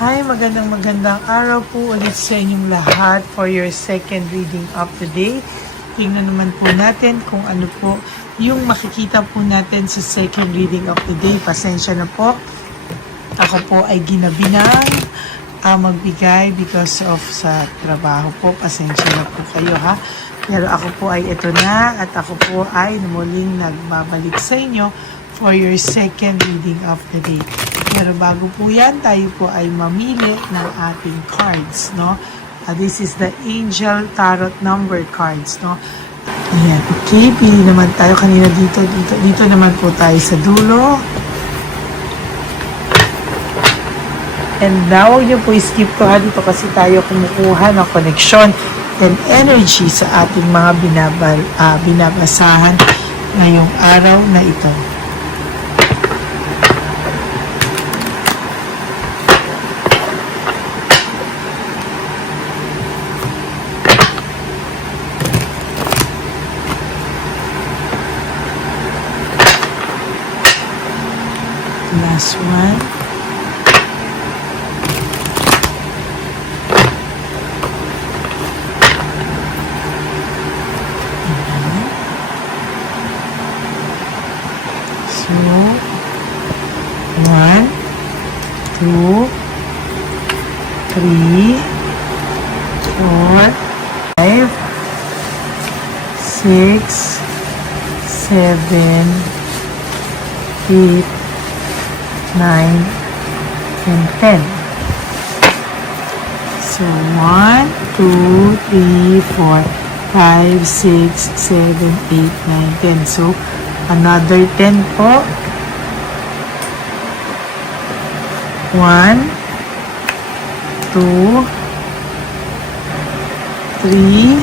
Hi, magandang araw po ulit sa inyong lahat for your second reading of the day. Tingnan naman po natin kung ano po yung makikita po natin sa second reading of the day. Pasensya na po. Ako po ay ginabi ng magbigay because of sa trabaho po. Pasensya na po kayo ha. Pero ako po ay ito na at ako po ay muling nagbabalik sa inyo for your second reading of the day. Pero bago po yan, tayo po ay mamili ng ating cards, no? This is the Angel Tarot number cards, no? Ayan, okay, pili naman tayo kanina dito naman po tayo sa dulo. And now, huwag niyo po skip to ha, dito kasi tayo kumukuha ng connection and energy sa ating mga binabasahan ngayong araw na ito. Last one. So, 1, 2, 3, 4, 5, 6, 7, 8, 9, and 10. So, 1, 2, 3, 4, 5, 6, 7, 8, 9, 10. So, another 10 po. 1, 2, 3,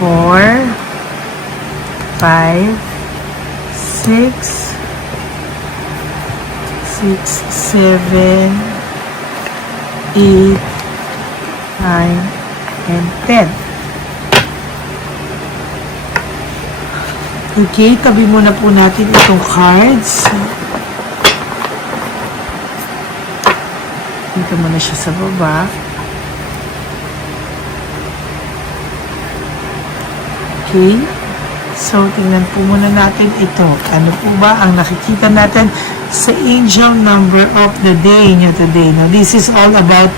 4, 5, 6, 7, 8, 9, and 10. Okay, tabi muna po natin itong cards. Dito muna siya sa baba. Okay. So, tingnan po muna natin ito. Ano po ba ang nakikita natin sa angel number of the day nyo today? No? This is all about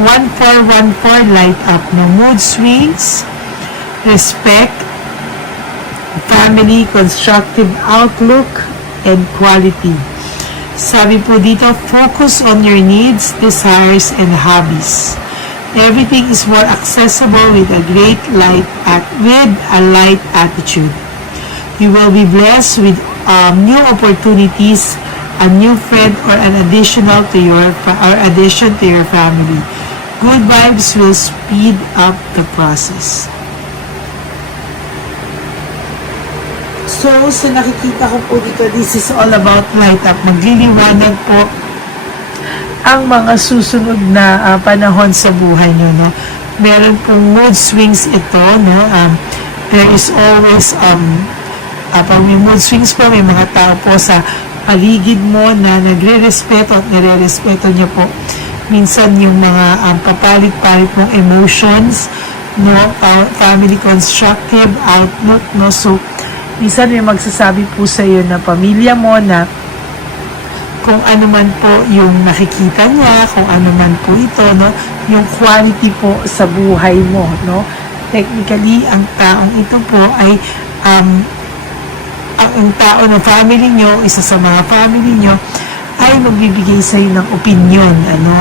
1414 light up. No? Mood swings, respect, family, constructive outlook, and quality. Sabi po dito, focus on your needs, desires, and hobbies. Everything is more accessible with a light attitude. You will be blessed with new opportunities, a new friend, or an addition to your family. Good vibes will speed up the process. So, sa nakikita ko po dito, this is all about light up. Magliliwanag po ang mga susunod na panahon sa buhay nyo, no? Meron pong mood swings ito, no? There is always, pag may mood swings po, may mga tao po sa paligid mo na nagre-respeto at nire-respeto nyo po. Minsan yung mga papalit-palit ng emotions, no? Family constructive outlook, no? So, minsan may magsasabi po sa iyo na pamilya mo na kung ano man po yung nakikita niya, kung ano man po ito, no, yung quality po sa buhay mo, no. Technically, ang taong ito po ay ang tao ng family nyo, isa sa mga family nyo, ay magbibigay sa iyo ng opinion, ano,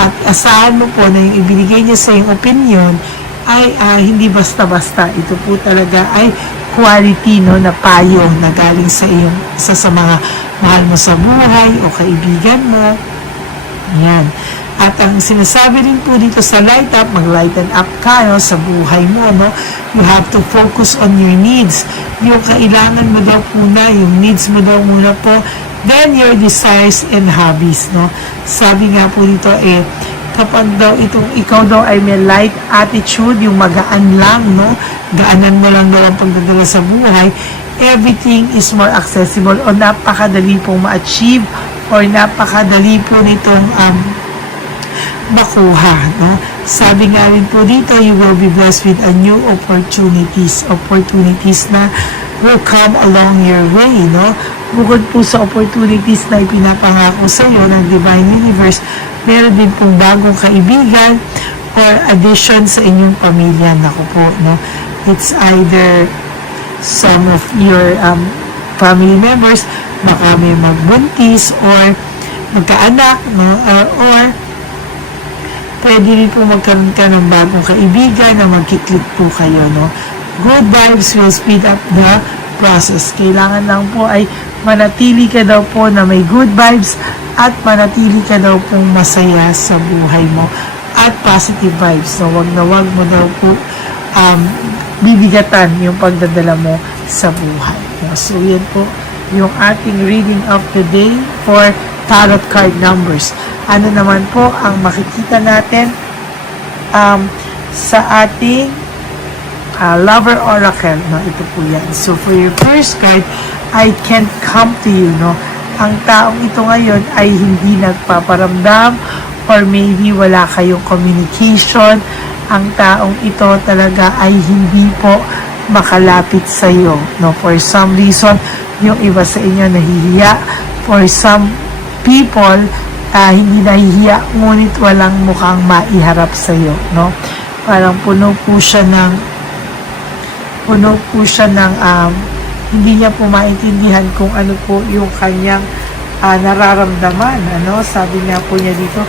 at asahan mo po na yung ibinigay niya sa yung opinion ay hindi basta-basta. Ito po talaga ay quality, no, na payo na galing sa iyong isa sa mga mahal mo sa buhay o kaibigan mo. Ayan. At ang sinasabi rin po dito sa light up, mag-lighten up ka, no, sa buhay mo, no. You have to focus on your needs. Yung kailangan mo daw muna, yung needs mo daw muna po, then your desires and hobbies, no. Sabi nga po dito, kapag daw ikaw daw ay may light attitude, yung magaan lang, no? Gaanan mo lang daw ang pagdadala sa buhay, everything is more accessible o napakadali pong ma-achieve or napakadali po nitong makuha, no? Sabi nga rin po dito, you will be blessed with a new opportunities na will come along your way, no? Bukod po sa opportunities na ipinapangako sa iyo ng Divine Universe, meron din pong bagong kaibigan or addition sa inyong pamilya. Naku po, no? It's either some of your family members, baka may magbuntis or magkaanak, no? Or pwede rin po magkaroon ka ng bagong kaibigan na magkiklik po kayo, no? Good vibes will speed up the process. Kailangan lang po ay manatili ka daw po na may good vibes at manatili ka daw pong masaya sa buhay mo at positive vibes. So, wag mo daw po bibigatan yung pagdadala mo sa buhay. No? So, yan po yung ating reading of the day for tarot card numbers. Ano naman po ang makikita natin sa ating Lover Oracle, no? Ito po yan. So, for your first card, I can't come to you, no? Ang taong ito ngayon ay hindi nagpaparamdam or maybe wala kayong communication. Ang taong ito talaga ay hindi po makalapit sa iyo, no? For some reason, yung iba sa inyo nahihiya. For some people, hindi nahihiya, ngunit walang mukhang maiharap sa iyo, no? Parang puno po siya ng hindi niya po maintindihan kung ano po yung kanyang nararamdaman, ano? Sabi nga po niya dito,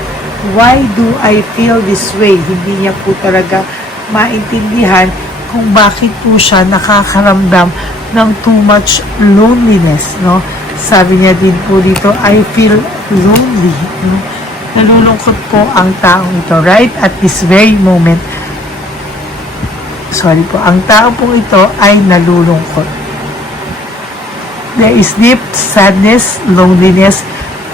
why do I feel this way? Hindi niya po talaga maintindihan kung bakit po siya nakakaramdam ng too much loneliness, no? Sabi niya din po dito, I feel lonely, no? Nalulungkot po ang taong ito right at this very moment. Sorry po, ang tao po ito ay nalulungkot. There is deep sadness, loneliness,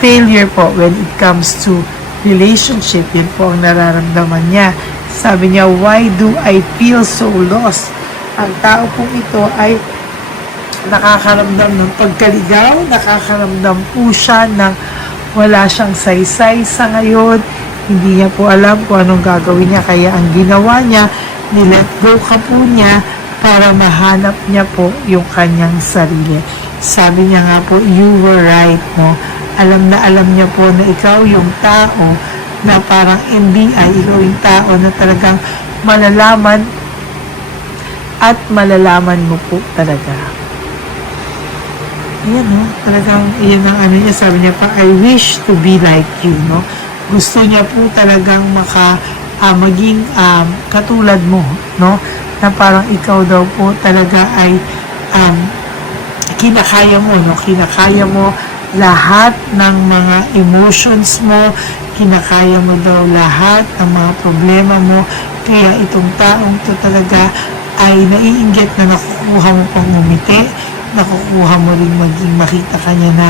failure po when it comes to relationship. Yan po ang nararamdaman niya. Sabi niya, why do I feel so lost? Ang tao po ito ay nakakaramdam ng pagkaligaw, nakakaramdam po siya ng wala siyang saysay sa ngayon. Hindi niya po alam kung anong gagawin niya, kaya ang ginawa niya, nilet go ka po niya para mahanap niya po yung kanyang sarili. Sabi niya nga po, you were right, no? Alam na alam niya po na ikaw yung tao na parang NBI, ikaw yung tao na talagang malalaman at malalaman mo po talaga. Ayan, no? Talagang, iyan ang ano niya, sabi niya pa, I wish to be like you, no? Gusto niya po talagang maging katulad mo, no? Na parang ikaw daw po talaga ay kinakaya mo, no? Kinakaya mo lahat ng mga emotions mo, kinakaya mo daw lahat ng mga problema mo, kaya itong taong to talaga ay naiinggit na nakukuha mo pang umiti, nakukuha mo rin maging makita ka niya na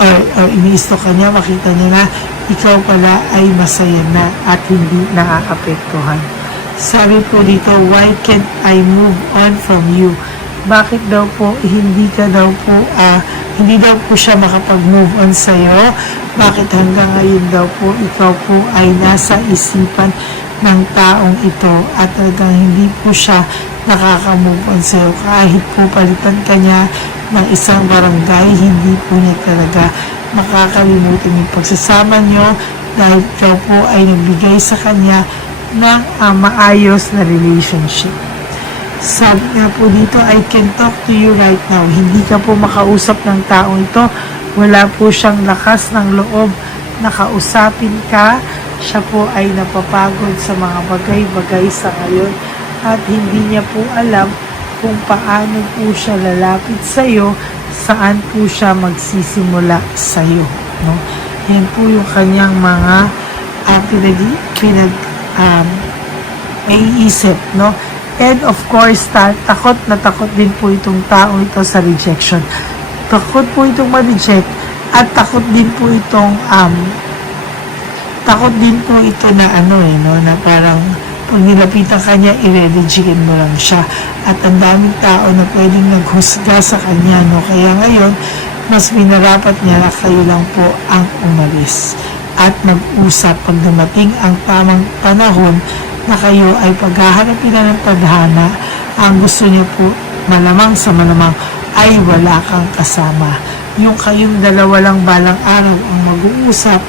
or iniisto ka niya, makita niya na ikaw pala ay masaya na at hindi naaapektuhan. Sabi po dito, why can't I move on from you? Bakit daw po hindi daw po siya makapag-move on sa'yo? Bakit hanggang ngayon daw po ikaw po ay nasa isipan ng taong ito at talagang hindi po siya nakaka-move on sa'yo? Kahit po palitan ka niya ng isang barangay, hindi po niya talaga makakalimutan yung pagsasama niyo dahil ikaw po ay nagbigay sa kanya ng maayos na relationship. Sabi nga po dito, I can talk to you right now. Hindi ka po makausap ng taong ito. Wala po siyang lakas ng loob na kausapin ka. Siya po ay napapagod sa mga bagay-bagay sa ngayon at hindi niya po alam kung paano po siya lalapit sa iyo, saan po siya magsisimula sa iyo, no? Yan po yung kanyang mga naiisip, no? And of course, takot na takot din po itong taong ito sa rejection. Takot po itong ma-reject at takot din po ito na na parang pag nilapitan kanya, i-rejectin mo lang siya. At ang daming tao na pwedeng naghusga sa kanya, no? Kaya ngayon, mas minarapat niya na kayo lang po ang umalis at mag-usap pag dumating ang tamang panahon na kayo ay paghahanapin na ng tadhana. Ang gusto niya po malamang sa malamang ay wala kang kasama. Yung kayong dalawa lang balang araw ang mag-uusap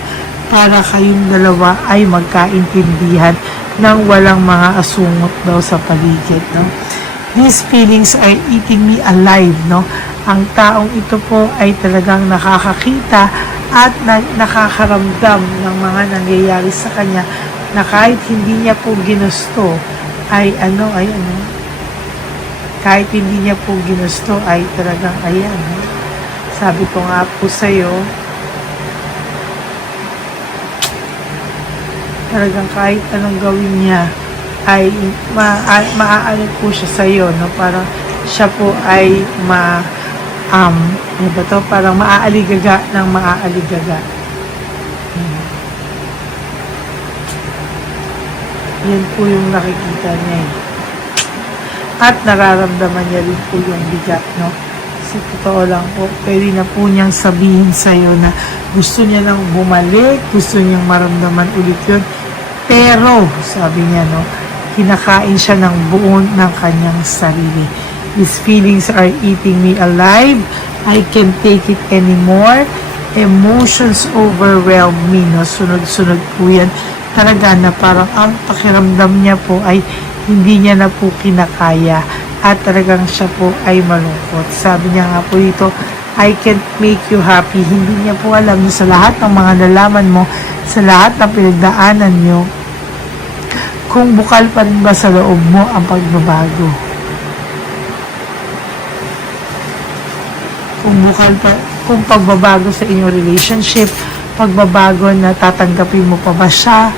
para kayong dalawa ay magkaintindihan ng walang mga asungot daw sa paligid, no? These feelings are eating me alive, no? Ang taong ito po ay talagang nakakakita at nakakaramdam ng mga nangyayari sa kanya na kahit hindi niya po ginusto ay kahit hindi niya po ginusto ay talagang ayan, no? Sabi ko nga po sa'yo, talagang kahit anong gawin niya ay maaano po siya sa iyo, no? Parang siya po ay parang maaaligaga ng maaaligaga. Yan po yung nakikita niya eh. At nararamdaman niya rin po yung bigat, no? Kasi totoo lang po, pwede na po niyang sabihin sa iyo na gusto niya nang bumalik, gusto niyang maramdaman ulit yun. Pero, sabi niya, no, kinakain siya ng buo ng kanyang sarili. These feelings are eating me alive. I can't take it anymore. Emotions overwhelm me, no? Sunod-sunod po yan. Talaga na parang ang pakiramdam niya po ay hindi niya na po kinakaya at talagang siya po ay malungkot. Sabi niya nga po dito, I can't make you happy. Hindi niya po alam na sa lahat ng mga nalaman mo, sa lahat ng pinagdaanan nyo, kung bukal pa rin ba sa loob mo ang pagbabago. Kung pagbabago sa inyong relationship, pagbabago na tatanggapin mo pa ba siya,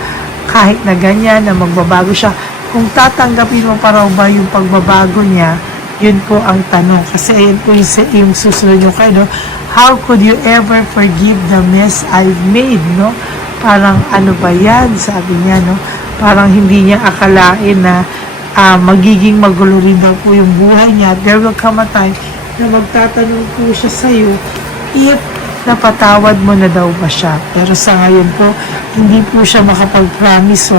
kahit na ganyan, na magbabago siya, kung tatanggapin mo pa raw ba yung pagbabago niya, yun po ang tanong. Kasi ayun po yung susunod nyo kayo, no? How could you ever forgive the mess I've made, no? Parang ano ba yan, sabi niya, no? Parang hindi niya akalain na magiging magulo rin daw po yung buhay niya. There will come a time na magtatanong po siya sa'yo if napatawad mo na daw ba siya. Pero sa ngayon po, hindi po siya makapag-promise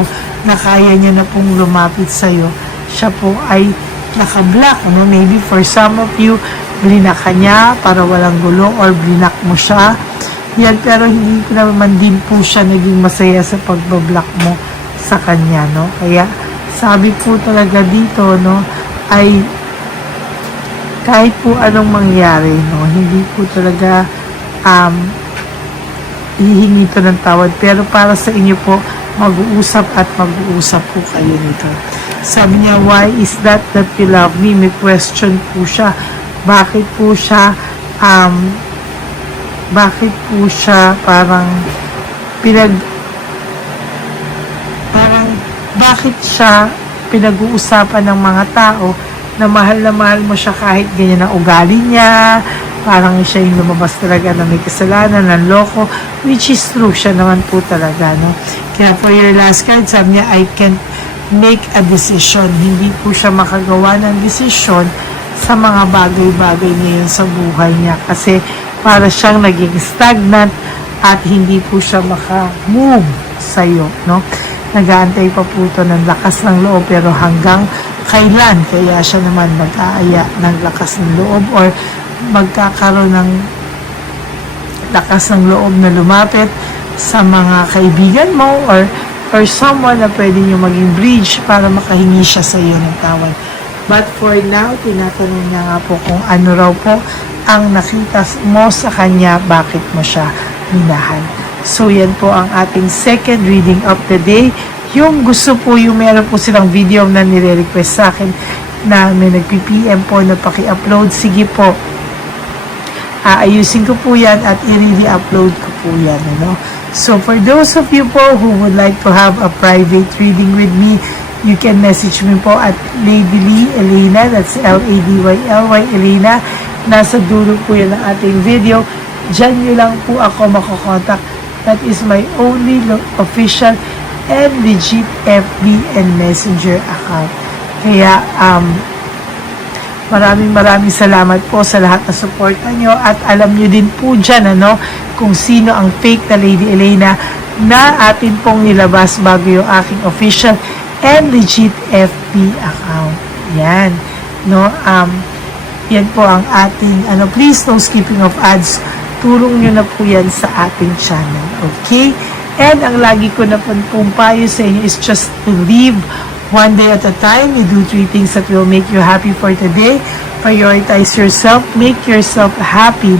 na kaya niya na pong lumapit sa'yo. Siya po ay naka-block, no? Maybe for some of you, blinak ka niya para walang gulo or blinak mo siya. Yan, pero hindi naman din po siya naging masaya sa pagbablock mo sa kanya, no? Kaya sabi po talaga dito, no, ay kahit po anong mangyari, no, hindi po talaga hihingi ito ng tawad. Pero para sa inyo po, mag-uusap at mag-uusap po kayo nito. Sabi niya, why is that you love me? May question po siya. Bakit po siya bakit siya pinag-uusapan ng mga tao na mahal mo siya kahit ganyan ang ugali niya, parang siya yung lumabas talaga na may kasalanan, ng loko, which is true, siya naman po talaga, no? Kaya for your last card, sabi niya, I can't make a decision. Hindi po siya makagawa ng desisyon sa mga bagay-bagay ngayon sa buhay niya kasi para siyang naging stagnant at hindi po siya maka-move sa'yo, no? Nag-aantay pa po ito ng lakas ng loob pero hanggang kailan kaya siya naman mag-aaya ng lakas ng loob or magkakaroon ng lakas ng loob na lumapit sa mga kaibigan mo or someone na pwede nyo maging bridge para makahingi siya sa iyo ng tawad. But for now, tinatanong niya nga po kung ano raw po ang nakita mo sa kanya, bakit mo siya minahal. So, yan po ang ating second reading of the day. Yung gusto po, yung meron po silang video na nire-request sa akin na may nagpi-PM po na paki-upload. Sige po, aayusin ko po yan at i-re-upload ko po yan. Ano? So, for those of you po who would like to have a private reading with me, you can message me po at Lady Lee Elena, that's L-A-D-Y-L-Y Elena. Nasa dulo po yan ng ating video. Diyan nyo lang po ako makokontak. That is my only official and legit FB and Messenger account. Kaya, Maraming salamat po sa lahat na suporta nyo at alam nyo din po dyan kung sino ang fake na Lady Elena na atin pong nilabas bago yung aking official and legit FB account. Yan. Yan po ang ating please no skipping of ads. Tulong nyo na po yan sa ating channel. Okay? And ang lagi ko na pong payo sa inyo is just to live one day at a time. You do 3 things that will make you happy for today. Prioritize yourself. Make yourself happy,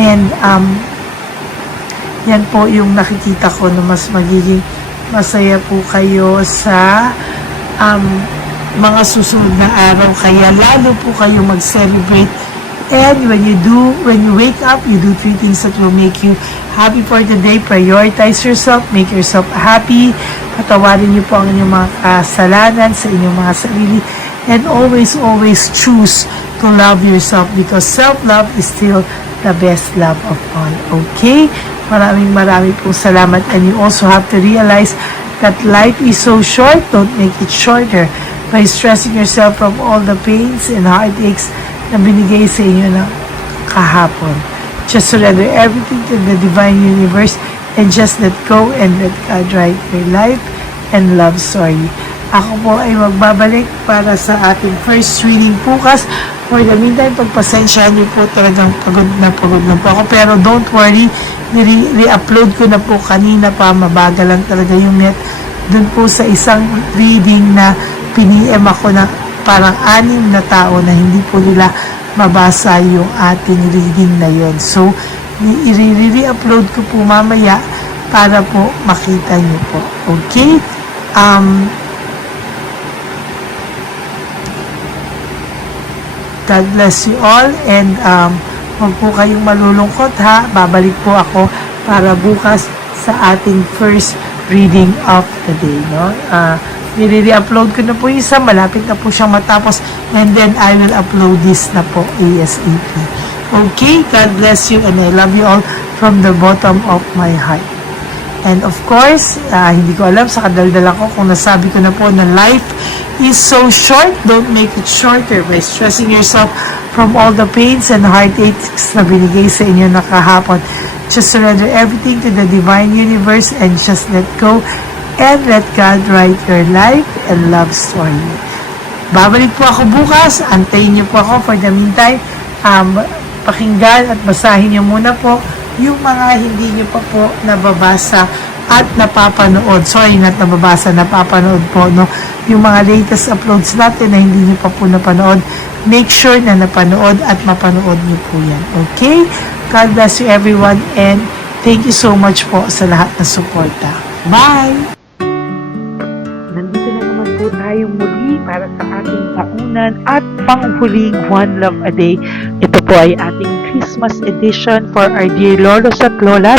And, yan po yung nakikita ko na mas magiging masaya po kayo sa mga susunod na araw. Kaya lalo po kayo mag-celebrate. And when you wake up, you do 3 things that will make you happy for the day. Prioritize yourself, make yourself happy. Patawarin niyo po ang inyong mga kasalanan sa inyong mga sarili. And always choose to love yourself because self-love is still the best love of all. Okay? Maraming po salamat. And you also have to realize that life is so short. Don't make it shorter by stressing yourself from all the pains and heartaches na binigay sa inyo ng kahapon. Just surrender everything to the divine universe and just let go and let God write your life and love story. Ako po ay magbabalik para sa ating first reading bukas. For the meantime, pagpasensyahan niyo po, talagang pagod na po ako. Pero don't worry, re-upload ko na po kanina pa, mabagal lang talaga yung net. Doon po sa isang reading na piniem ako na parang 6 na tao na hindi po nila mabasa yung ating reading na yon. So, i-re-upload ko po mamaya para po makita niyo po. Okay? God bless you all and huwag po kayong malulungkot ha. Babalik po ako para bukas sa ating first reading of the day. Nire-upload ko na po isa. Malapit na po siyang matapos and then I will upload this na po ASAP. Okay? God bless you and I love you all from the bottom of my heart. And of course, hindi ko alam sa kadaldala ko kung nasabi ko na po na life is so short. Don't make it shorter by stressing yourself from all the pains and heartaches na binigay sa inyo na kahapon. Just surrender everything to the divine universe and just let go and let God write your life and love story. Babalik po ako bukas. Antayin niyo po ako. For the meantime, pakinggan at basahin niyo muna po yung mga hindi nyo pa po nababasa at napapanood. Sorry, not nababasa, napapanood po, yung mga latest uploads natin na hindi nyo pa po napanood. Make sure na napanood at mapanood nyo po yan. Okay? God bless you everyone and thank you so much po sa lahat ng suporta. Bye! Nandito na naman po tayong muli para sa ating taunan at panghuling One Love a Day. Ito po ay ating Christmas edition for our dear lolos at lolas.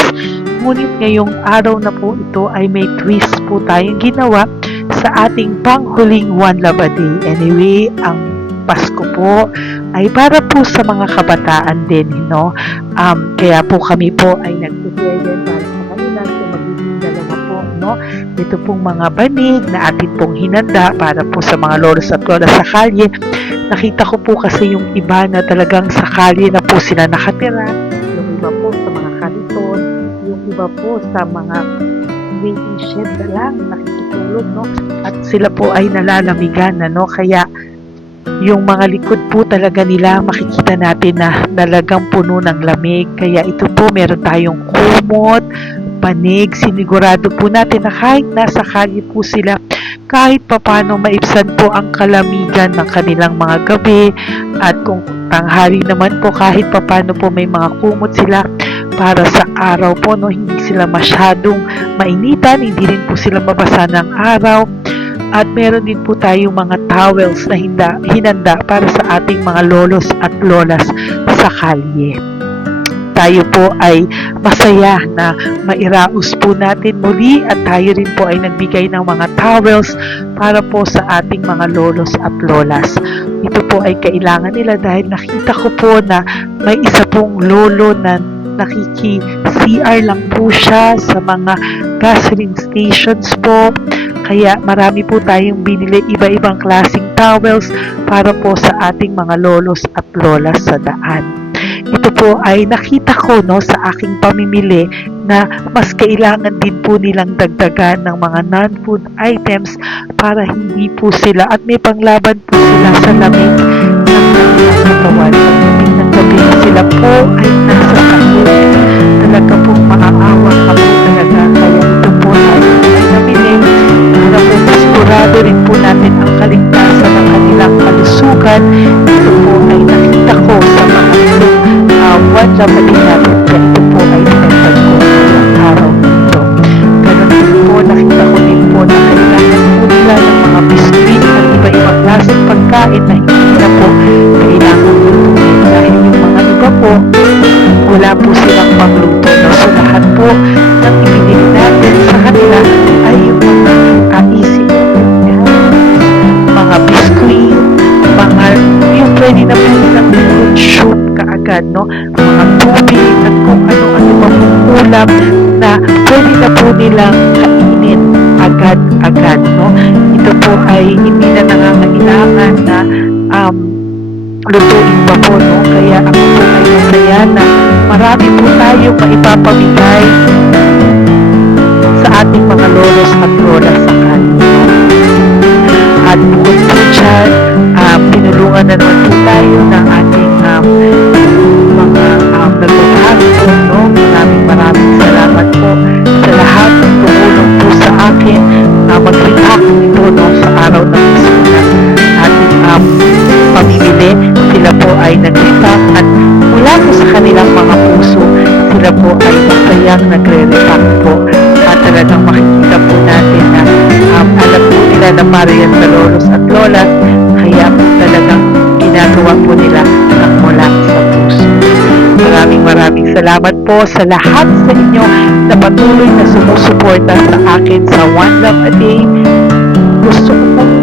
Ngunit ngayong araw na po ito ay may twist po tayong ginawa sa ating panghuling One Love a Day. Anyway, ang Pasko po ay para po sa mga kabataan din, kaya po kami po ay nag-prepare din para sa kanila. So magiging dalawa po, ito pong mga banig na atin pong hinanda para po sa mga lolos at lolas sa kalye. Nakita ko po kasi yung iba na talagang sa kalye na po sila nakatira, yung iba po sa mga kariton, yung iba po sa mga waiting shed na lang nakikitulog, at sila po ay nalalamigan, kaya yung mga likod po talaga nila makikita natin na talagang puno ng lamig. Kaya ito po, meron tayong kumot, panig, sinigurado po natin na kahit nasa kalye po sila, kahit papano maibsan po ang kalamigan ng kanilang mga gabi, at kung tanghali naman po kahit papano po may mga kumot sila para sa araw po, hindi sila masyadong mainitan, hindi rin po sila mabasa ng araw. At meron din po tayong mga towels na hinanda para sa ating mga lolos at lolas sa kalye. Tayo po ay masaya na mairaos po natin muli at tayo rin po ay nagbigay ng mga towels para po sa ating mga lolos at lolas. Ito po ay kailangan nila dahil nakita ko po na may isa pong lolo na nakiki-CR lang po siya sa mga gasoline stations po. Kaya marami po tayong binili iba-ibang klaseng towels para po sa ating mga lolos at lolas sa daan. Ito po ay nakita ko sa aking pamimili na mas kailangan din po nilang dagdagan ng mga non-food items para hindi po sila at may panglaban po sila sa lamig ng kanilang katawan. Pagdating ng gabi sila po ay nasa kahit. Talaga pong maaawa ka po talaga. Kaya ito po natin ay nabili para po sigurado rin po natin ang kaligtasan ng kanilang kalusugan. Ito po ay nakita ko sa mga one job na din natin kaya ito po ay pinagtag ko ng araw nito. Ganun din po, nakita ko din po na kailangan po nila ng mga biscuit at iba-ibang klaseng pagkain na hindi na po kailangan lutuin dahil yung mga iba po wala po silang pangluto. So lahat po ng ibinili natin sa kanila ay yung mga easy mga biscuit, mga yung pwede na po nilang fruit soup kaagad, mga tubig at kung ano-ano pa pong ulam na pwede na po nilang kainin agad-agad, Ito po ay hindi na nangangailangan na lutuin pa po, Kaya ako po ay masaya na marami po tayong maipapamigay sa ating mga lolos at lolas sa kanila. At bukod po dyan, tinulungan na naman po tayo ng ating mga nagpapahapon, Maraming salamat po sa lahat ng tumulong po sa akin mag-react ito sa araw ng Isuna. Ating pamimili, sila po ay nag-react at mula po sa kanilang mga puso, sila po ay masayang nagre-react po. At talagang makikita po natin na alam po nila na para yan sa lolos at lolas, kaya po talagang ginagawa po nila ng mula sa puso. Maraming salamat po sa lahat sa inyo na patuloy na sumusuporta sa akin sa One Love a Day. Gusto ko pong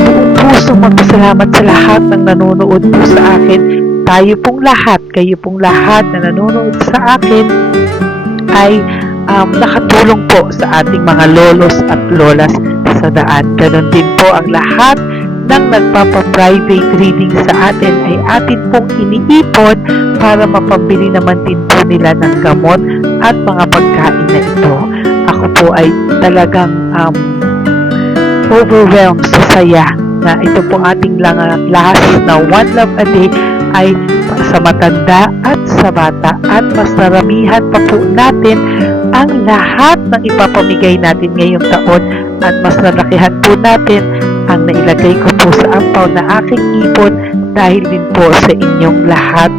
buong puso magpasalamat sa lahat ng nanonood po sa akin. Tayo pong lahat, kayo pong lahat na nanonood sa akin ay nakatulong po sa ating mga lolos at lolas sa daan. Ganon din po ang lahat ng nagpapa-private reading sa atin ay atin pong iniipon para mapambili naman din po nila ng gamot at mga pagkain na ito. Ako po ay talagang overwhelmed sa saya na ito po ating last na One Love a Day ay sa matanda at sa bata at mas naramihan pa po natin ang lahat ng ipapamigay natin ngayong taon at mas nalakihan po natin ang nailagay ko po sa ampaw na aking ipon dahil din po sa inyong lahat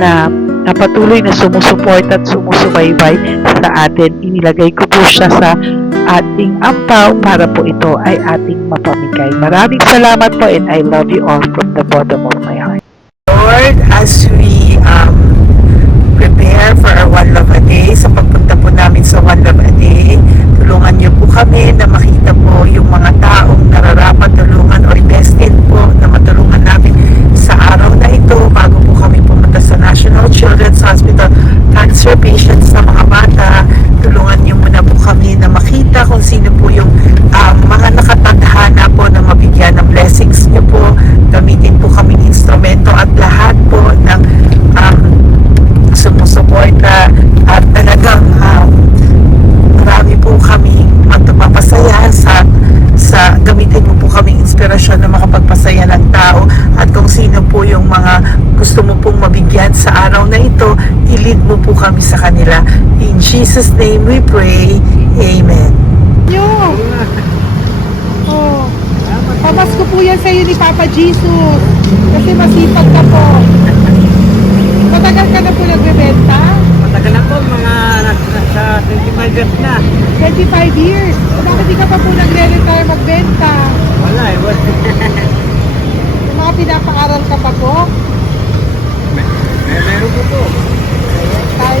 na patuloy na sumusuport at sumusubaybay sa atin. Inilagay ko po siya sa ating ampaw para po ito ay ating mapamigay. Maraming salamat po and I love you all from the bottom of my heart. Lord, as we prepare for our One Love a Day, sa pagpunta po namin sa One Love a Day, tulungan niyo po kami na makita po yung mga taong nararapat tulungan or destined po na matulungan namin sa araw na ito bago po kami pumunta sa National Children's Hospital cancer patients na mga bata. Tulungan niyo muna po kami na makita kung sino po yung mga nakatadhana po na mabigyan ng blessings niyo po. Gamitin po kaming instrumento at lahat po ng sumusuporta at talagang marami po kami magpapasaya sa gamitin mo po kaming inspirasyon na makapagpasaya ng tao at kung sino po yung mga gusto mo pong mabigyan sa araw na ito, i-lead mo po kami sa kanila. In Jesus' name we pray. Amen. Pamasko po yan sa'yo ni Papa Jesus kasi masipag ka po. Matagal ka na po nagbebenta? Matagal na po, mga nasa 25 years na. 25 years? Bakit di ka pa po nagre-retire magbenta? Wala eh. Yung mga pinapaaral ka pa po? Meron po po. Tay,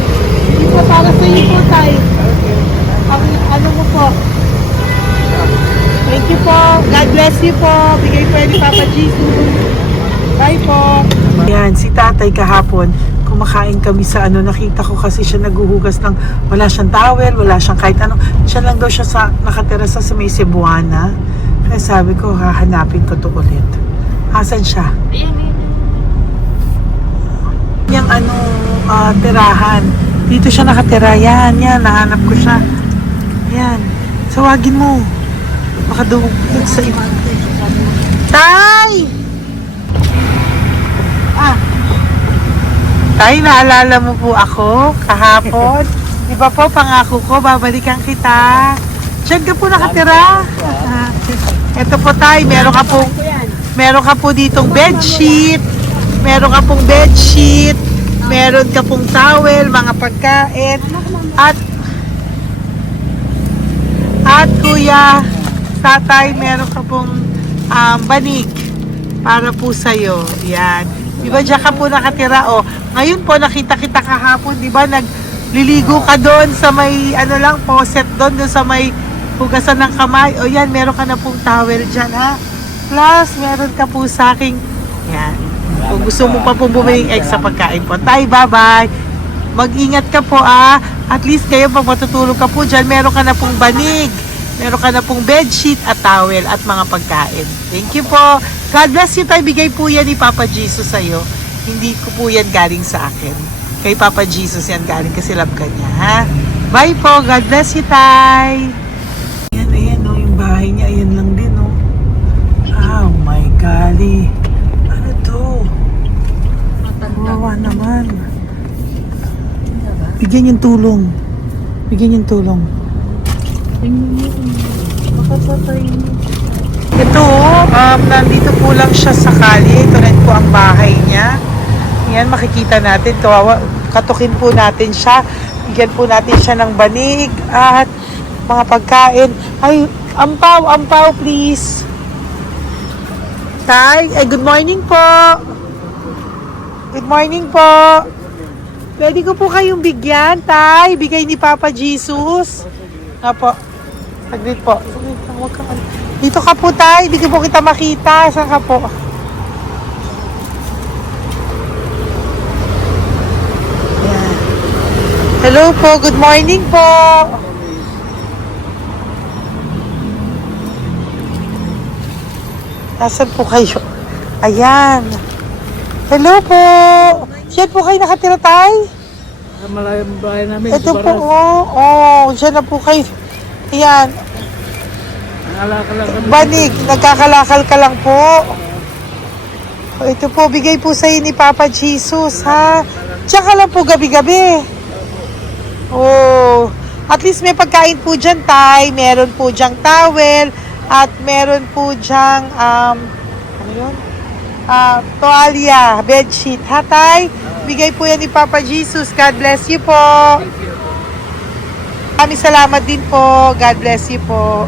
hindi po para sa iyo po, Tay. Ang ano mo po? Thank you po. God bless you po. Bigay po yan ni Papa Jesus. Bye po. Yan, si tatay kahapon, kumakain kami sa nakita ko kasi siya naguhugas ng, wala siyang towel, wala siyang kahit ano. Siya lang daw siya nakatira sa may Cebuana. Kaya sabi ko, hahanapin ko to ulit. Asan siya? Yung tirahan. Dito siya nakatira. Yan, nahanap ko siya. Yan. Tawagin mo. Baka doon sa iba. Tay! Tay, naalala mo po ako kahapon? Di ba po, pangako ko, babalikan kita. Diyan ka po nakatira. Ito po tay, meron ka po ditong bedsheet. Meron ka pong bedsheet. Meron ka pong towel, mga pagkain. At kuya, tatay, meron ka pong banig para po sa'yo. Yan. Di ba diyan ka po nakatira? O, ngayon po nakita kita kahapon, di ba? Nagliligo ka doon sa may, faucet doon sa may hugasan ng kamay. O yan, meron ka na pong towel dyan, ha? Plus, meron ka po sa aking, yan. Kung gusto mo pa pong bumili extra pagkain po. Tay, bye-bye. Mag-ingat ka po, At least kayo, pag matutulog ka po dyan, meron ka na pong banig. Meron ka na pong bedsheet at towel at mga pagkain. Thank you po. God bless you, tay. Bigay po yan ni Papa Jesus sa'yo. Hindi ko po yan galing sa akin. Kay Papa Jesus yan galing kasi love ka niya, ha? Bye po. God bless you, tay. Ayan, yung bahay niya. Ayan lang din, Oh my golly. Ano to? Kawawa naman. Bigyan yung tulong. Ito, nandito po lang siya sa kalye. Ito rin po ang bahay niya. Yan, makikita natin. Katukin po natin siya. Bigyan po natin siya ng banig at mga pagkain. Ay, ampaw, please. Tay, good morning po. Good morning po. Pwede ko po kayong bigyan, tay. Bigay ni Papa Jesus. Apo. Saglit po. Dito ka po, tay. Hindi ko po kita makita. Saan ka po? Yan. Hello po. Good morning po. Nasaan po kayo? Ayan. Hello po. Diyan po kayo nakatira, tay? Malayang bahay namin. Ito po, diyan na po kayo. Ayan. Banig, nagkakalakal ka lang po. Ito po, bigay po sa'yo ni Papa Jesus, ha? Diyan ka lang po gabi-gabi. At least may pagkain po dyan, tay. Meron po dyang towel. At meron po dyang, toalya, bedsheet. Ha, tay? Bigay po yan ni Papa Jesus. God bless you po. Kami salamat din po. God bless you po.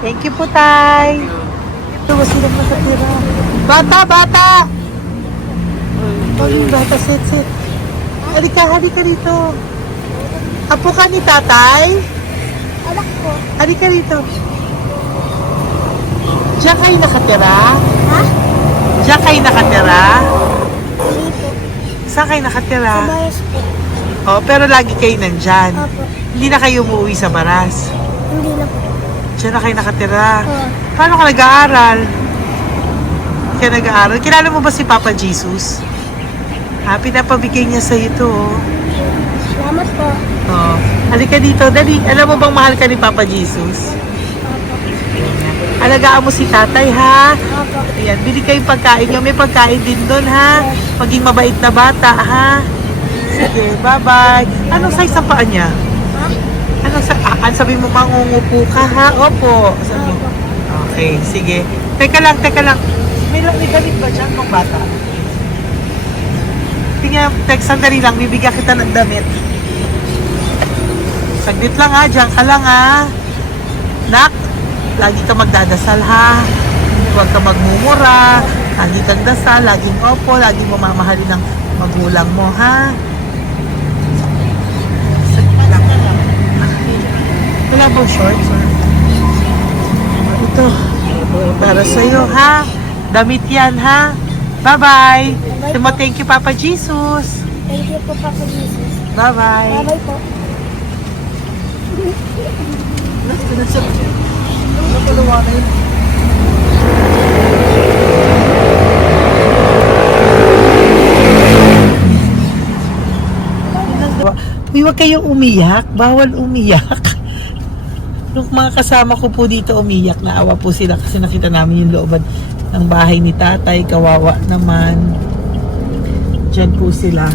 Thank you po, tay. Ito, silang nakatira. Bata! Yung bata, sit. Halika dito. Apo ka ni tatay? Anak ko. Halika dito. Diyan kayo nakatira? Ha? Diyan kayo nakatira? Dito. Saan kayo nakatira? Bayas po. Pero lagi kayo nandyan. Opo. Hindi na kayo umuwi sa Baras. Hindi na po. Diyan na kayo nakatira. Oo. Paano ka nag-aaral? Kaya nag-aaral. Kilala mo ba si Papa Jesus? Pinapabigay niya sa'yo ito, Salamat po. Halika dito. Dali. Alam mo bang mahal ka ni Papa Jesus? Alagaan mo si tatay, ha? Opo. Ayan, bili kayong pagkain nyo. May pagkain din doon, ha? Maging mabait na bata, ha? Sige, bye-bye. Anong size ang paa niya? Ha? Sabi mo, mangungupo ka, ha? Opo. Sabi mo. Okay, sige. Teka lang. May gamit ba dyan pang bata? Tingnan, sandali lang. Bibigyan kita ng damit. Saglit lang, ha? Diyan ka lang, ha? Nak, lagi ka magdadasal, ha? Huwag ka magmumura. Lagi kang dasal, laging opo, laging mamamahalin ng magulang mo, ha? Saglit lang. Wala bang shorts? Ito. Para sa'yo, ha? Damit yan, ha? Bye-bye. Thank you, Papa Jesus. Thank you po, Papa Jesus. Bye-bye. Bye-bye po. Uy, huwag kayong umiyak. Bawal umiyak. Yung mga kasama ko po dito umiyak, naawa po sila kasi nakita namin yung looban ng bahay ni tatay. Kawawa naman. Diyan po sila.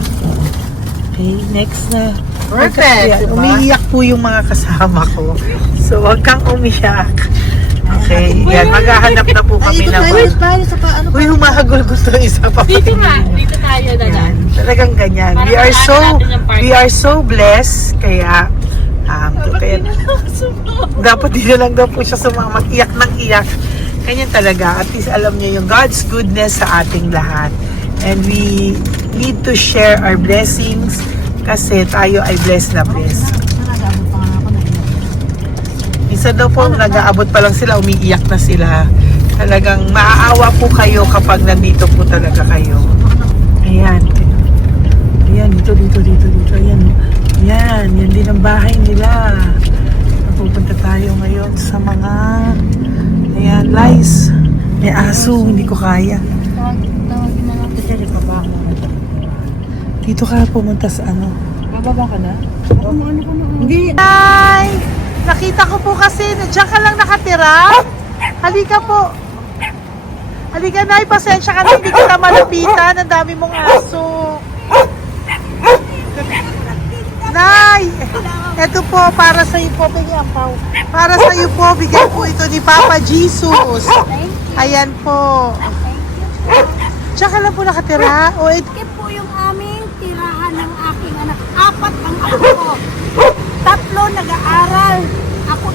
Okay, next na. Perfect, diba? Umiiyak po yung mga kasama ko. So, huwag kang umiyak. Okay, yan. Maghahanap na po kami ng... Uy, humahagol gusto isa pa. Dito tayo na Yan. Talagang ganyan. We are so blessed. Kaya, dapat dito lang daw po siya sumama. Iyak ng iyak. Ganyan talaga. At least alam niyo yung God's goodness sa ating lahat. And we need to share our blessings kasi tayo ay blessed na blessed. Minsan daw po, nag-aabot pa lang sila, umiiyak na sila. Talagang maaawa po kayo kapag nandito po talaga kayo. Ayan. Ayan, dito. Ayan. Yan din ang bahay nila. Pupunta tayo ngayon sa mga ayan, lice. May aso, hindi ko kaya. Tawagin na lang kasi baba ako. Dito ka pumunta sa ano? Bababa ka na? Hindi. Hi! Nakita ko po kasi, diyan ka lang nakatira. Halika po. Halika, Nay, pasensya ka na, hindi kita malapitan. Ang dami mong aso. Nay! Ito po, para sa iyo po, bigyan pa. Para sa iyo po, bigyan po ito ni Papa Jesus. Ayan po. Diyan ka lang po nakatira. O, ito. Ito po yung aming tirahan ng aking anak. 4 ang anak ko. 3 nag-aaral. Ako,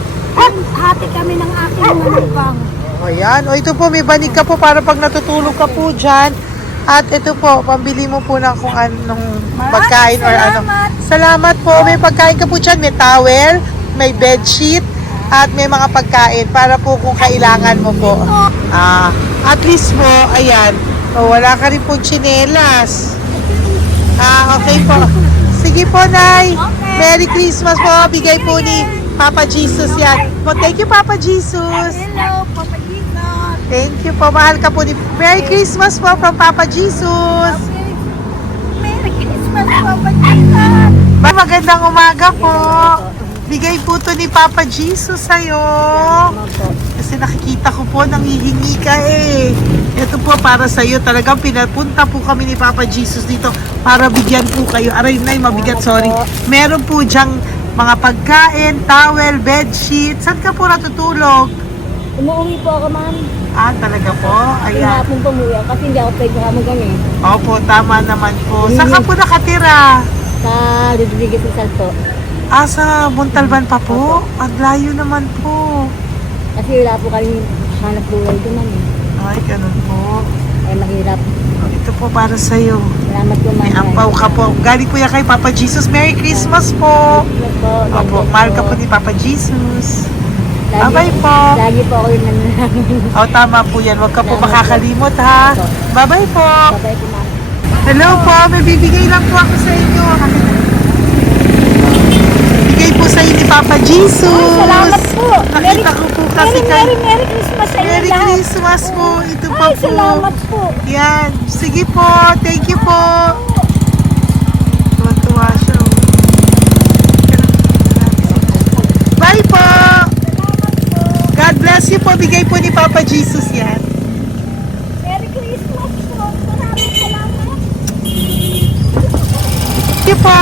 hati kami ng aking manugang. Ayan. O, ito po, may banig ka po para pag natutulog ka po dyan. At ito po, pambili mo po ng kung anong pagkain or ano. Salamat po. May pagkain ka po dyan. May towel, may bedsheet, at may mga pagkain para po kung kailangan mo po. At least po, ayan. O, wala ka rin po tsinelas. Okay po. Sige po, Nay. Merry Christmas po. Bigay po ni Papa Jesus yan. Thank you, Papa Jesus. Hello, Papa Jesus. Thank you po. Mahal ka po ni... Merry Christmas po from Papa Jesus. Merry Christmas, Papa Jesus. Magandang umaga po. Bigay po to ni Papa Jesus sa'yo. Kasi nakikita ko po, nanghihingi ka eh. Ito po para sa'yo. Talagang pinapunta po kami ni Papa Jesus dito para bigyan po kayo. Aray, Nay, mabigat, sorry. Meron po dyang mga pagkain, towel, bedsheet. Saan ka po natutulog? Umuwi po ako, ma'am. Talaga po? Ayan. Pinapong pumuwi ako kasi hindi ako pwede kami. Opo, tama naman po. Saan ka po nakatira? Sa Rodriguez Rizal po. Sa Montalban pa po? Ang layo naman po. Kasi wala po kami hanap buhay ko, ma'am. Ay, ganun po. Ay, mahirap. Ito po para sa'yo. Salamat po, ma'am. May ampaw ka po. Galing po yan kay Papa Jesus. Merry Christmas po. Opo, mahal ka po ni Papa Jesus. Bye-bye po. Lagi po ako yung nananangin. Tama po yan. Huwag ka po makakalimot ha. Bye-bye po. Bye-bye po, ma'am. Hello po. May bibigay lang po ako sa inyo. Bigay po sa inyo ni Papa Jesus. Salamat po. Nakita ko po kasi kayo. Merry Christmas sa inyo Merry lahat. Christmas po. Ito pa Ay, po. salamat po. Yan. Sige po. Thank you po. Tuwa-tuwa siya. Bye po. God bless you po. Bigay po ni Papa Jesus yan. Merry Christmas po. Maraming salamat. Thank you po.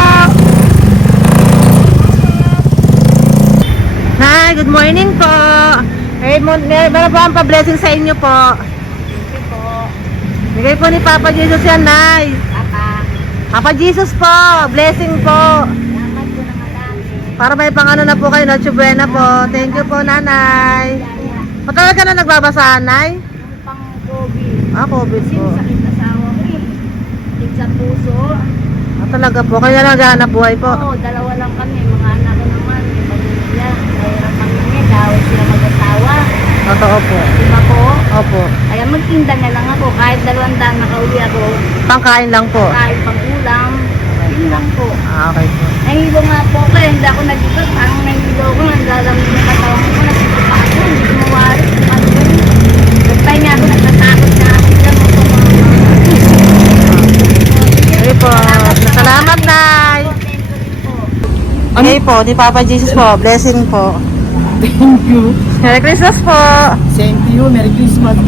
Hi, good morning po. Meron po ang pa-blessing sa inyo po. Bigay po ni Papa Jesus yan, Nay. Papa Jesus po, blessing po. Salamat po ng marami. Para may pangano na po kayo, Noche Buena po. Thank you po, Nanay. Matagal ka na nagbabasahan, Nay? Pang COVID. COVID Kasi po. sakit asawa ko eh. Sakit sa puso. Talaga po, kaya naghahanap buhay po. Oo, 2 lang kami. Mga anak ko naman. May pamilya. Mahirap kami. Dawit sila mag-asawa. Totoo po. Diba po? Opo. Kaya magtinda na lang ako. Kahit 200 nakauwi ako. Pangkain lang po. Kahit pang ulam. Yun lang po. Okay po. Nahilo nga po ako. Hindi ako nag-ibig. Parang nahilo ako. Naglalamig yung katawan ko. Nagsipa ako. Hindi gumawa Okay po, ni Papa Jesus po. Blessing po. Thank you. Merry Christmas po. Same to you. Merry Christmas.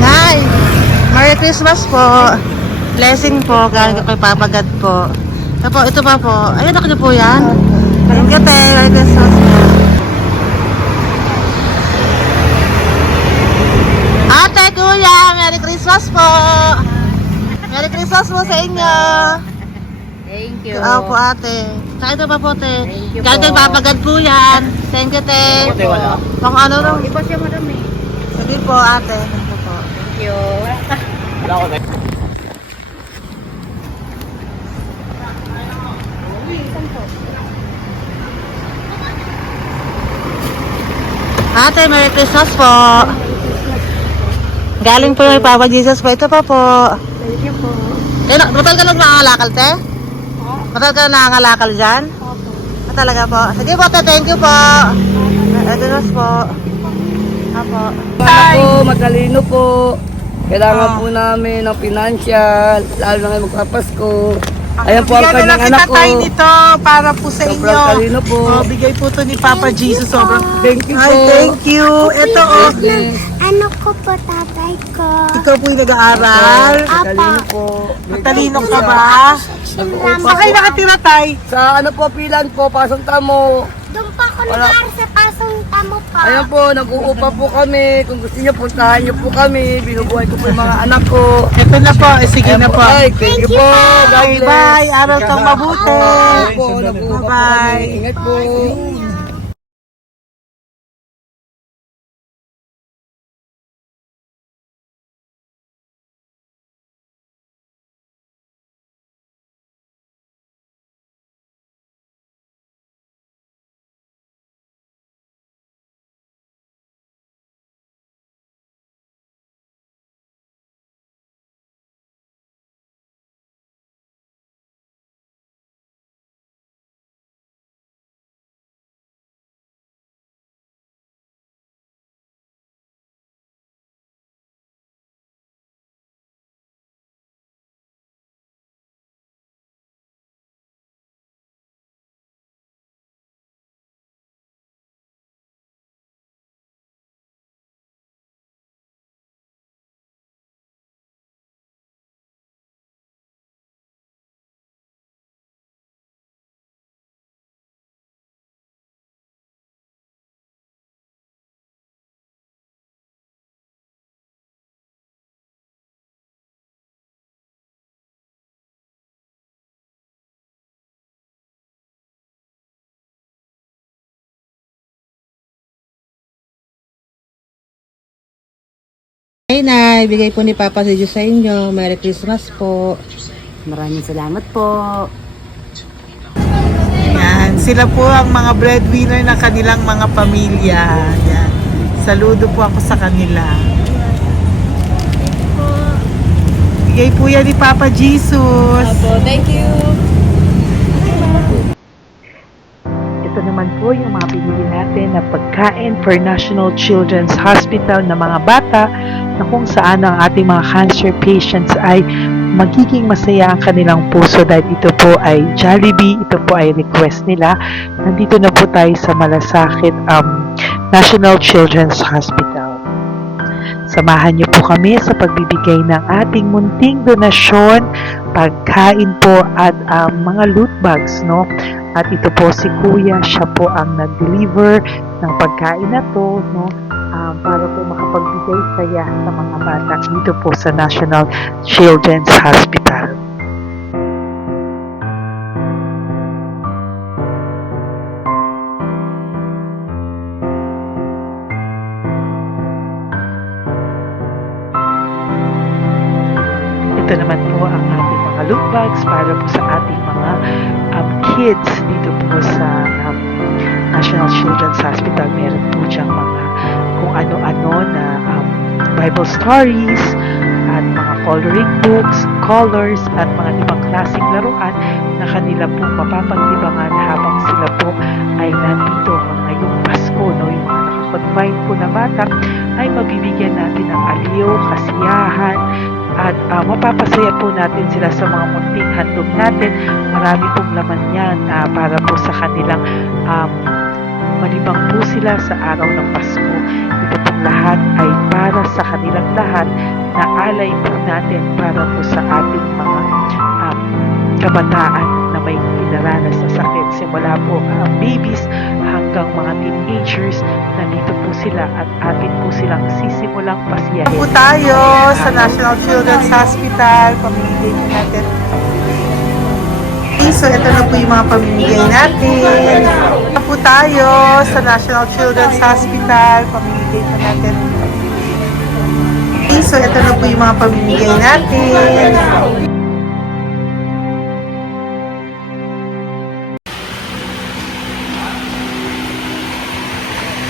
Nay, Merry Christmas po. Blessing po, galing ko kay Papa God po. Ito pa po. Ayun, ako na po yan. Thank you, te. Merry Christmas po. Ate, kuya, Merry Christmas po. Merry Christmas po sa inyo. Thank you. Po, ate. Saka ito pa po, te. Thank you Galing kay po. Papa God po yan. Thank you, te. Ate, wala. Pang ano lang. Iba siya madami. Sige po, ate. Thank you po. Thank you. Wala ko, Ate, Merry Christmas po. Galing po kay Papa Jesus po. Ito pa po. Thank you po. Batal ka lang nangangalakal, te? Batal ka nangangalakal dyan? Talaga po. Sige po, te. Thank you po. Merry Christmas po. Apo. Anak ko, matalino po. Kailangan po namin ng financial, lalo na ngayon magpapasko. Ayan po ang Bigyan na lang kanyang kita anak ko. tayo nito para po sa inyo. Sobrang talino po. Oh, bigay po to ni Papa Jesus. Sobrang Thank you Ay, po. thank you. Ito oh. Bless. Ano ko po tatay ko? Ikaw po yung nag-aaral. Matalino po. Matalino ka ba? Salamat. Saan kayo nakatira, tay? Sa ano po, pilan po, pasong tamo. Doon pa ako nag-aaral sa pasong tamo pa. Ayan po, nag-uupa po kami. Kung gusto niyo, puntahan niyo po kami. Binubuhay ko po yung mga anak ko. Ito na po. Sige na po. Ay, thank you po. God Bye, bless. bye. Araw kang mabuti. Ayan po, nag-uupa po Bye-bye. kami. Ingat po. Hey, Nay. Bigay po ni Papa Jesus sa inyo. Merry Christmas po. Maraming salamat po. Yan. Sila po ang mga breadwinner ng kanilang mga pamilya. Yan. Saludo po ako sa kanila. Bigay po yan ni Papa Jesus. Thank you. Ito naman po yung mga pinili natin na pagkain for National Children's Hospital na mga bata na kung saan ang ating mga cancer patients ay magiging masaya ang kanilang puso dahil ito po ay Jollibee, ito po ay request nila. Nandito na po tayo sa Malasakit National Children's Hospital. Samahan niyo po kami sa pagbibigay ng ating munting donasyon, pagkain po at mga loot bags, no? At ito po si Kuya, siya po ang nag-deliver ng pagkain na to, no? Para po makapagbigay saya sa mga bata dito po sa National Children's Hospital. Ito naman po ang ating mga loot bags para po sa ating mga kids dito po sa National Children's Hospital. Meron po diyang mga kung ano-ano na Bible stories at mga coloring books, colors at mga ibang klaseng laruan na kanila po mapapaglibangan habang sila po ay nandito ngayong Pasko, no? Yung mga nakakonfine po na bata ay mabibigyan natin ng aliw, kasiyahan at mapapasaya po natin sila sa mga munting handog natin. Marami pong laman yan para po sa kanilang malibang po sila sa araw ng Pasko. Ito pong lahat ay para sa kanilang lahat na alay po natin para po sa ating mga kabataan na may pinaranas na sakit. Simula po babies hanggang mga teenagers, nandito po sila at atin po silang sisimulang pasiyahin. Po tayo sa National Children's Hospital. Pamimigay po natin. So, ito na po yung mga pamimigay natin. Ito po tayo sa National Children's Hospital. Pamimigay po natin. So, ito na po yung mga pamimigay natin.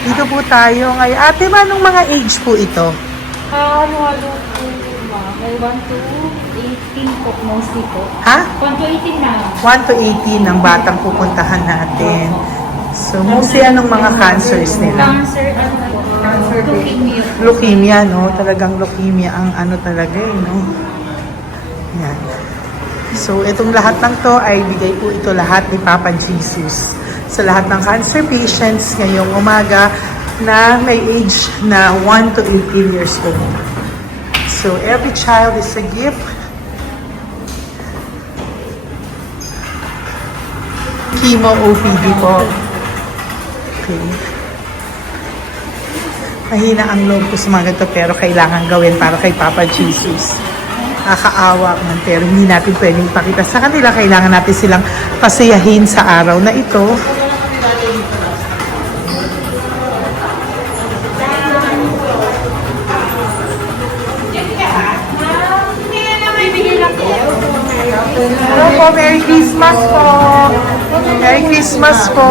Dito po tayo ngayon. Ate, anong mga age po ito? Halo-halo po, ma'am. May 1 to 18 po, mostly po. Ha? 1 to 18 na. 1 to 18 ang batang pupuntahan natin. So, mostly anong mga cancers nila? Cancer, ano po? Leukemia. Leukemia, no? Talagang leukemia ang ano talaga eh, no? Yan. So, itong lahat ng to ay bigay po ito lahat ni Papa Jesus sa lahat ng cancer patients ngayong umaga na may age na 1 to 18 years old. So, every child is a gift. Chemo OPD po. Okay. Mahina ang loob ko sa mga ganito pero kailangan gawin para kay Papa Jesus. Nakakaawa man pero hindi natin pwedeng ipakita sa kanila. Kailangan natin silang pasayahin sa araw na ito. Hello po, Merry Christmas po. Merry Christmas po.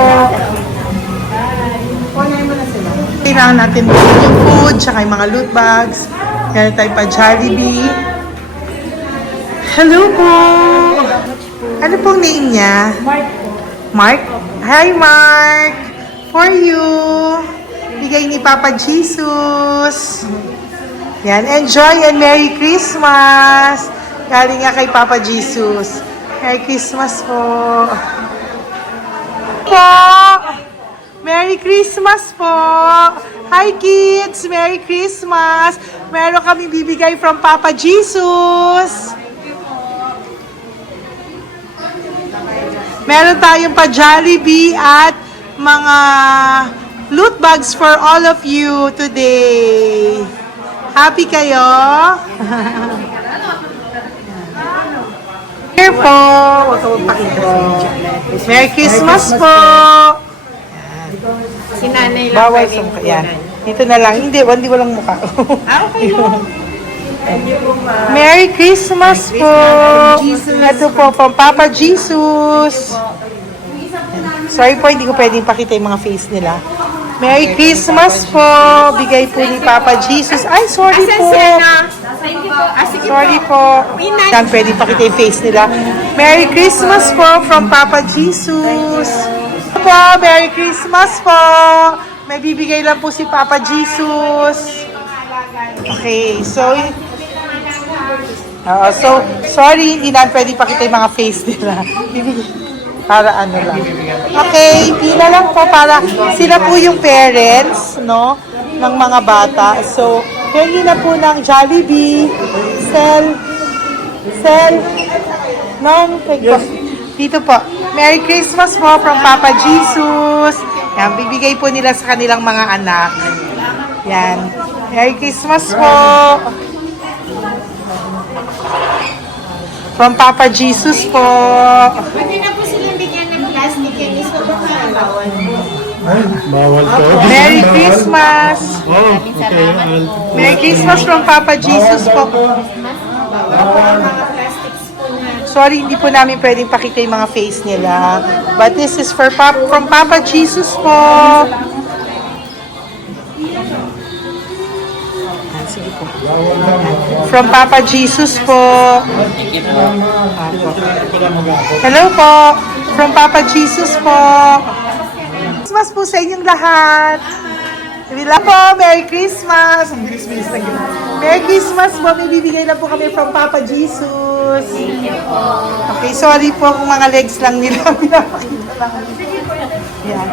Kailangan natin yung food, tsaka yung mga loot bags. Meron tayo pa Jollibee. Hello po. Ano pong name niya? Mark. Mark? Hi, Mark. For you. Bigay ni Papa Jesus. Yan, enjoy and Merry Christmas. Galing nga kay Papa Jesus. Merry Christmas po. Merry Christmas po. Hi kids, Merry Christmas. Meron kami bibigay from Papa Jesus. Meron tayong pa Jollibee at mga loot bags for all of you today. Happy kayo? Here po. Huwag ka magpakita sa video. Merry Christmas po. Si nanay lang Bawal sa mukha. Yan. Ito na lang. Hindi, walang mukha. Okay lang. Merry Christmas po. Ito po, from Papa Jesus. Sorry po, hindi ko pwedeng pakita yung mga face nila. Merry Christmas po. Bigay po ni Papa Jesus. Ay, sorry po. Sorry po. Yan, pwedeng pakita yung face nila. Merry Christmas po from Papa Jesus. Po, Merry Christmas po. May bibigay lang po si Papa Jesus. Okay, so sorry, hindi na pwede pakita yung mga face nila. Para ano lang. Okay, pila lang po para sila po yung parents, no, ng mga bata. So, hingi na po ng Jollibee, Sel, dito po. Merry Christmas po from Papa Jesus. Yan, bibigay po nila sa kanilang mga anak. Yan. Merry Christmas po. From Papa Jesus po. Pwede na po silang bigyan ng plastic yan. Iso po kaya bawal po. Bawal to. Merry Christmas. Oh, okay. Merry Christmas from Papa Jesus po. Mga plastics po na. Sorry, hindi po namin pwedeng pakita yung mga face nila. But this is from Papa Jesus po. Sige po. From Papa Jesus po. Hello po. From Papa Jesus po. Christmas po sa inyong lahat. Wala po, Merry Christmas! Ang bilis-bilis na gano'n. Merry Christmas po, may bibigay na po kami from Papa Jesus. Okay, sorry po kung mga legs lang nila. Pinapakita lang. Yan.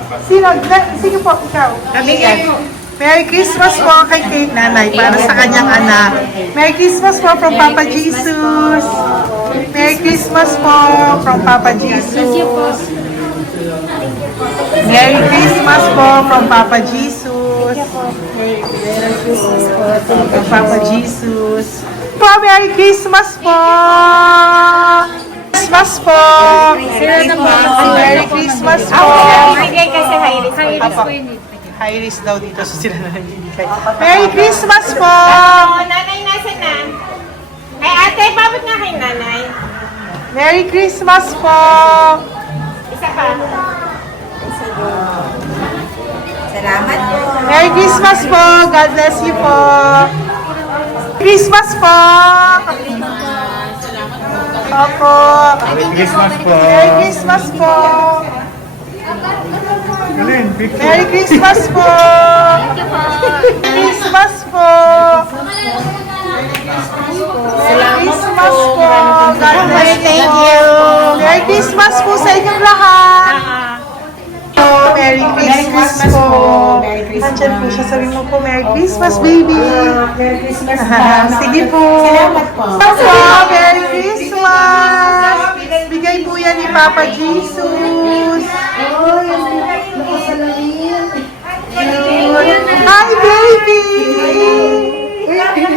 Sino po, ikaw? Merry Christmas po kay Nanay para sa kanyang anak. Merry Christmas po from Papa Jesus. Merry Christmas po from Papa Jesus. Merry Christmas po from Papa Jesus. Merry Christmas po from Papa Jesus. Po, Merry Christmas po! Christmas po! Merry Christmas po! Bigay kasi Iris. Iris po yun. Iris daw dito so sila na nagbibigay. Merry Christmas po! Nanay, nasa na? Ay, ate, babot nga kay nanay. Merry Christmas po! Isa pa. Salamat po. Merry Christmas po! God bless you po! Christmas po! Opo! Merry Christmas po. Merry Christmas po! Merry Christmas po! Christmas po! Merry Christmas po! God bless you! Thank you! Merry Christmas po sa inyong lahat! Merry Christmas po! Nandyan po siya. Sabi mo po, Merry Christmas, baby! Merry Christmas po! Sige po! Salamat po! Merry Christmas! Bigay po yan ni Papa Jesus! Hi, baby!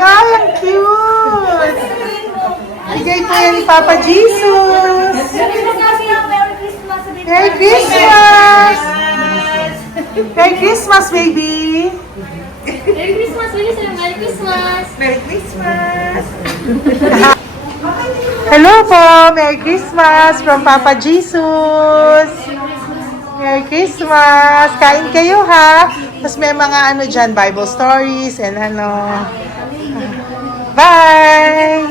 Hi, ang cute! Bigay po yan ni Papa Jesus! Merry Christmas! Merry Christmas, baby! Merry Christmas, Willis. Merry Christmas. Merry Christmas! Hello po! Merry Christmas from Papa Jesus! Merry Christmas! Kain kayo ha! Tapos may mga ano dyan, Bible stories and ano. Bye!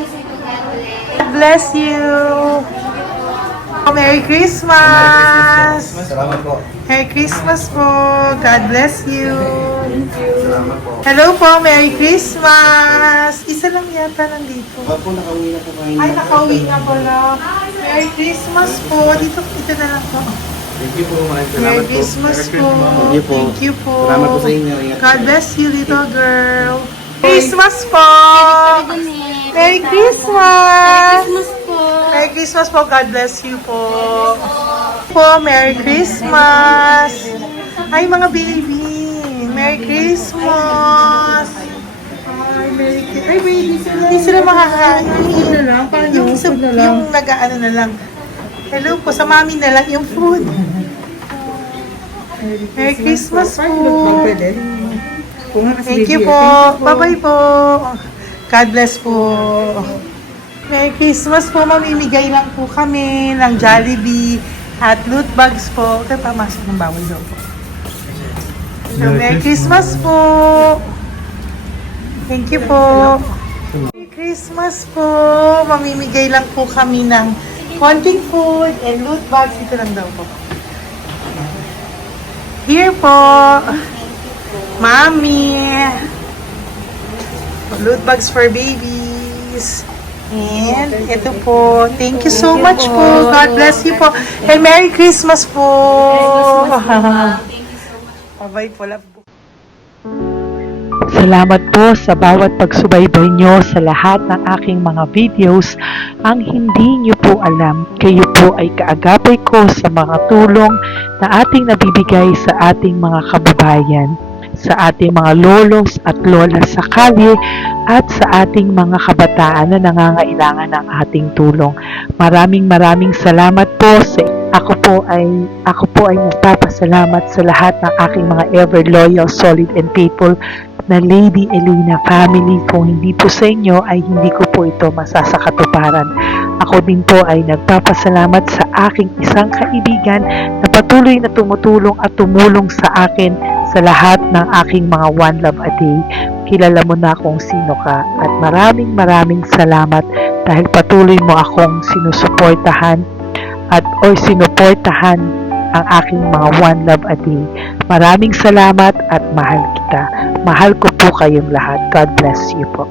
God bless you! Merry Christmas! Salamat po. Merry Christmas po! God bless you! Hello po! Merry Christmas! Isa lang yata nandito. Opo, nakauwi na po kayo. Ay, nakauwi na pala. Merry Christmas po! Dito na lang po. Thank you po. Maraming salamat Merry po. Christmas po! Thank you po. Thank you po! Salamat po sa inyo. Ingat God bless you, little girl! Christmas po! Merry Christmas! Merry Christmas po! God bless you po! Po, Merry Christmas! Ay, mga baby! Merry Christmas! Ay, Merry Christmas! Ay, baby! Hindi sila makakain. Yung isa, yung nag-ano na lang. Hello po, sa mami na lang yung food. Merry Christmas po! Thank you po. Bye-bye po. God bless po. Merry Christmas po. Mamimigay lang po kami ng Jollibee at loot bags po. Kaya pamasok ng bawal daw po. So, Merry Christmas po. Thank you po. Merry Christmas po. Mamimigay lang po kami ng konting food and loot bags. Ito lang daw po. Here po. Mommy! Loot bags for babies. And ito po. Thank you so much po. God bless you po. And Merry Christmas po. Bye po. Love po. Salamat po sa bawat pagsubaybay nyo sa lahat ng aking mga videos. Ang hindi nyo po alam, kayo po ay kaagapay ko sa mga tulong na ating nabibigay sa ating mga kababayan, sa ating mga lolos at lola sa kalye at sa ating mga kabataan na nangangailangan ng ating tulong. Maraming salamat po sa ako po ay nagpapasalamat sa lahat ng aking mga ever loyal, solid and faithful na Lady Elena family. Kung hindi po sa inyo ay hindi ko po ito masasakatuparan. Ako din po ay nagpapasalamat sa aking isang kaibigan na patuloy na tumutulong at tumulong sa akin sa lahat ng aking mga One Love a Day. Kilala mo na kung sino ka at maraming salamat dahil patuloy mo akong sinusuportahan sinuportahan ang aking mga One Love a Day. Maraming salamat at mahal kita. Mahal ko po kayong lahat. God bless you po.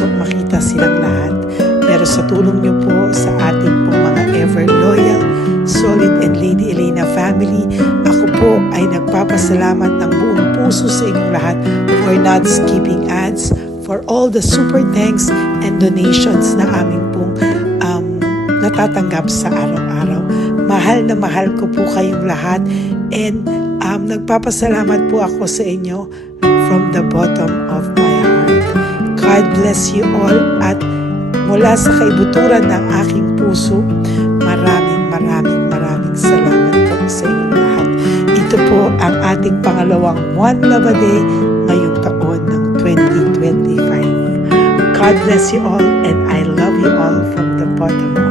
gustong makita silang lahat. Pero sa tulong niyo po sa ating pong mga ever loyal, solid and Lady Elena family, ako po ay nagpapasalamat ng buong puso sa inyong lahat for not skipping ads, for all the super thanks and donations na aming pong natatanggap sa araw-araw. Mahal na mahal ko po kayong lahat, and nagpapasalamat po ako sa inyo from the bottom of my heart. God bless you all, at mula sa kaibuturan ng aking puso, maraming salamat po sa inyong lahat. Ito po ang ating pangalawang One Love a Day ngayong taon ng 2025. God bless you all, and I love you all from the bottom of